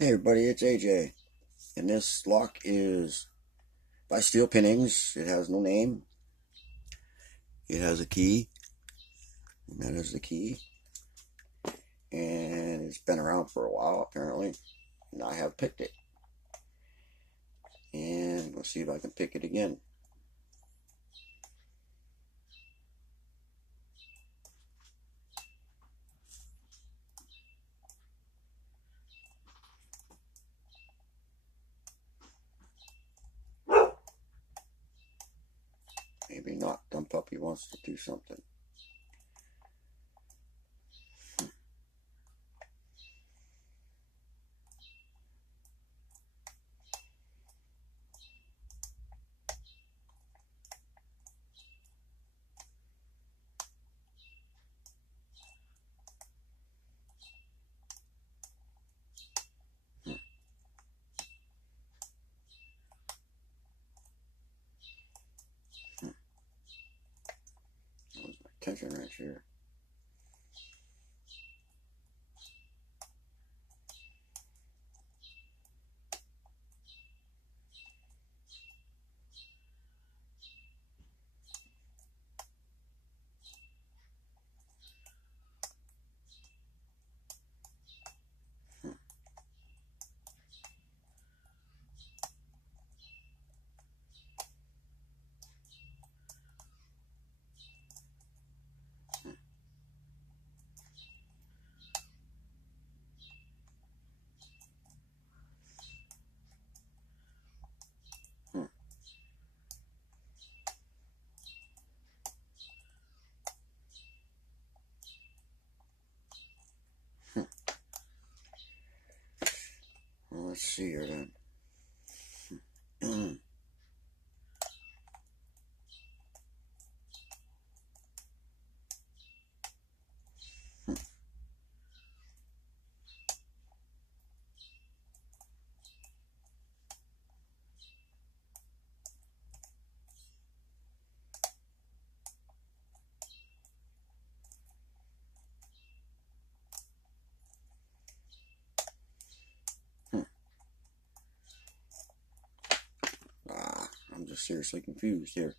Hey everybody, it's AJ, and this lock is by Steel Pinnings. It has no name. It has a key, and that is the key. And it's been around for a while, apparently, and I have picked it. And we'll see if I can pick it again. Maybe not. Dumb puppy wants to do something. That was my tension wrench here. Well, let's see here then. I'm just seriously confused here.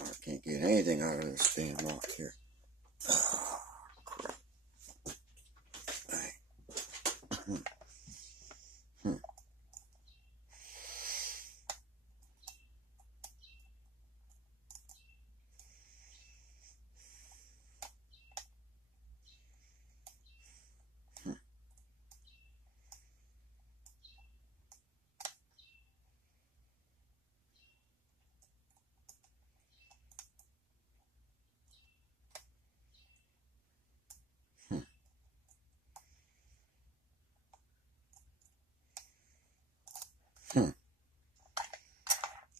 I can't get anything out of this damn lock here. Oh, crap.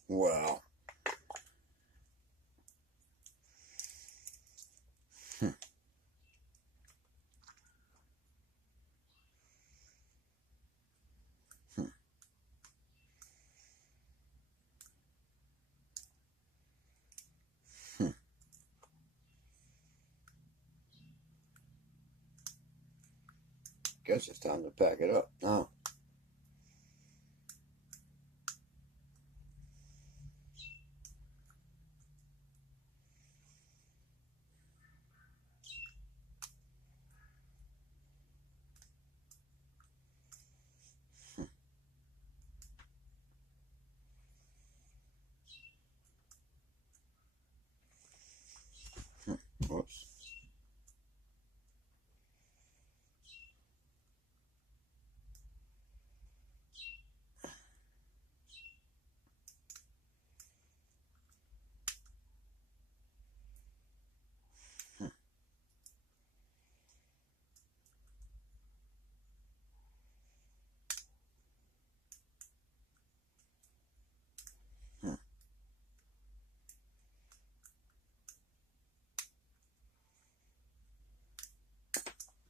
Well. Guess it's time to pack it up now.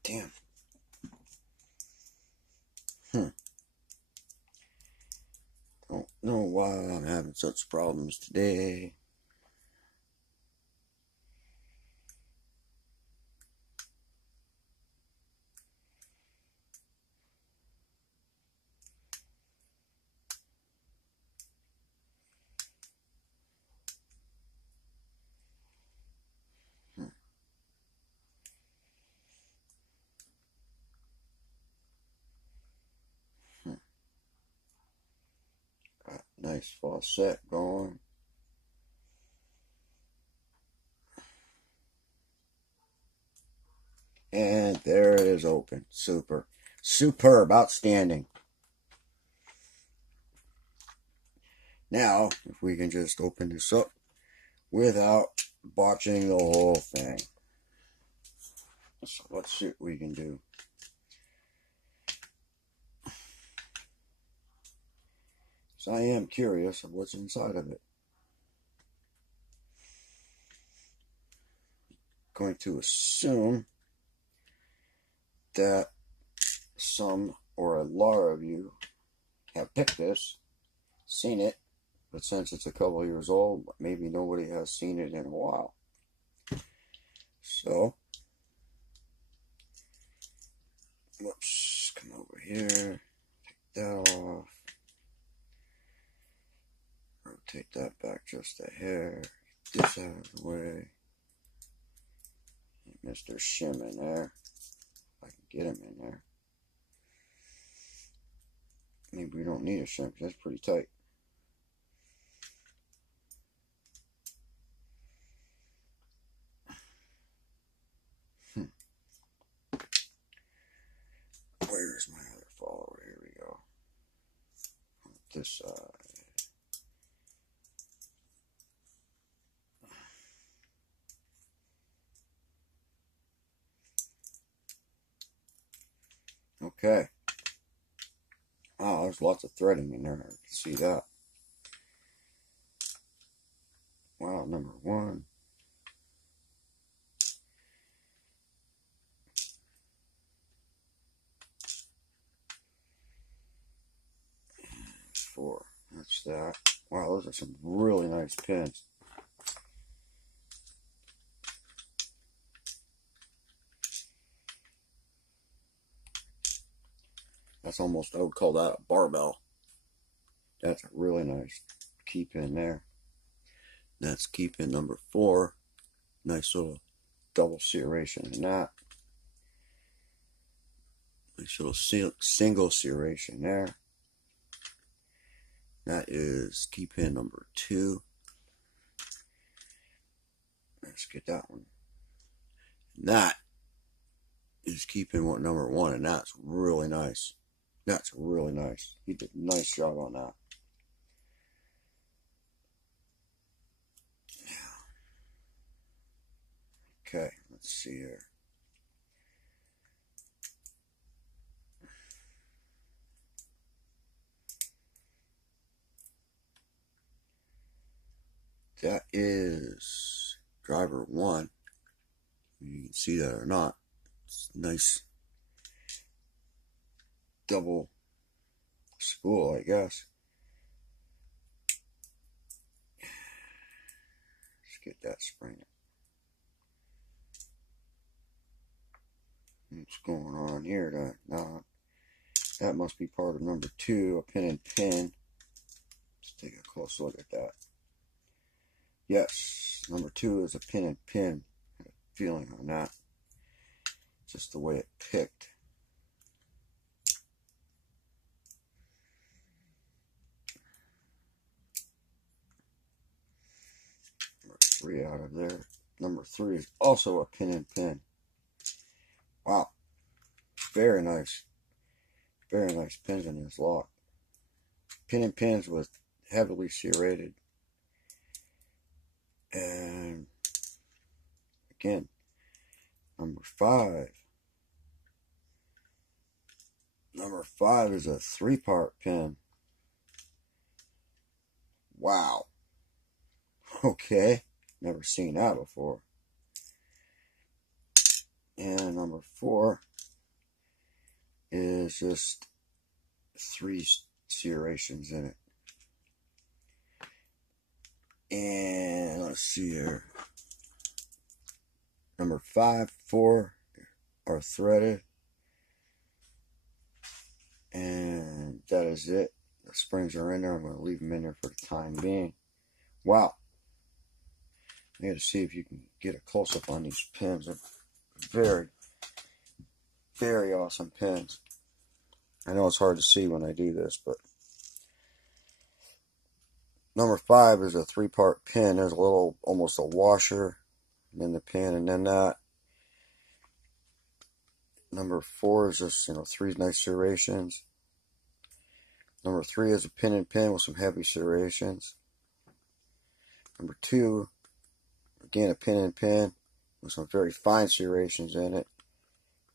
Damn. Don't know why I'm having such problems today. Got a nice faucet going. And there it is open. Super. Superb. Outstanding. Now, if we can just open this up without botching the whole thing. So let's see what we can do. So I am curious of what's inside of it. Going to assume that some or a lot of you have picked this, seen it, but since it's a couple years old, maybe nobody has seen it in a while. So, whoops, come over here, take that off, rotate that back just a hair, get this out of the way, Mr. Shim in there, if I can get him in there. Maybe we don't need a shim, because that's pretty tight. Where's my other follower? Here we go. On this side. Okay. Wow, there's lots of threading in there. I can see that. Wow, number one. Four. That's that. Wow, those are some really nice pins. That's almost, I would call that a barbell. That's a really nice key pin there. That's key pin number 4. Nice little double serration in that. Nice little single serration there. That is key pin number 2. Let's get that one. And that is key pin number 1, and that's really nice. That's really nice. He did a nice job on that. Okay, let's see here. That is driver 1. You can see that or not. It's a nice double spool, I guess. Let's get that spring. What's going on here? That must be part of number 2, a pin and pin. Let's take a close look at that. Yes, number 2 is a pin and pin. I had a feeling on that. Just the way it picked. Number 3 out of there. Number 3 is also a pin and pin. Wow. Very nice. Very nice pins in this lock. Pin and pins with heavily serrated. And again, number 5. Number 5 is a 3-part pin. Wow. Okay. Never seen that before. And number 4 is just 3 serrations in it. And let's see here. Number 5, 4 are threaded. And that is it. The springs are in there. I'm going to leave them in there for the time being. Wow. I got to see if you can get a close-up on these pins. They're very, very awesome pins. I know it's hard to see when I do this, but number 5 is a 3-part pin. There's a little, almost a washer in the pin, and then that. Number 4 is just, 3 nice serrations. Number 3 is a pin and pin with some heavy serrations. Number 2, again a pin and pin with some very fine serrations in it.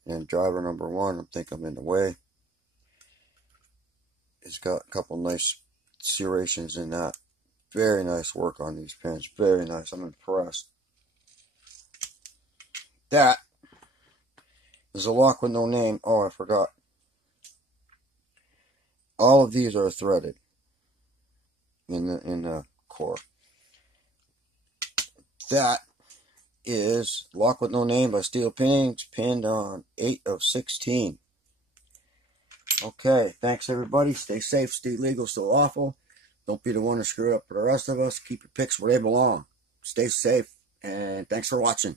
And driver number 1, I think I'm in the way. It's got a couple nice serrations in that. Very nice work on these pins. Very nice. I'm impressed. That is a lock with no name. Oh, I forgot. All of these are threaded in the core. That is Lock with No Name by Steel Pinnings, pinned on 8 of 16. Okay, thanks everybody. Stay safe, stay legal, stay lawful. Don't be the one to screw it up for the rest of us. Keep your picks where they belong. Stay safe, and thanks for watching.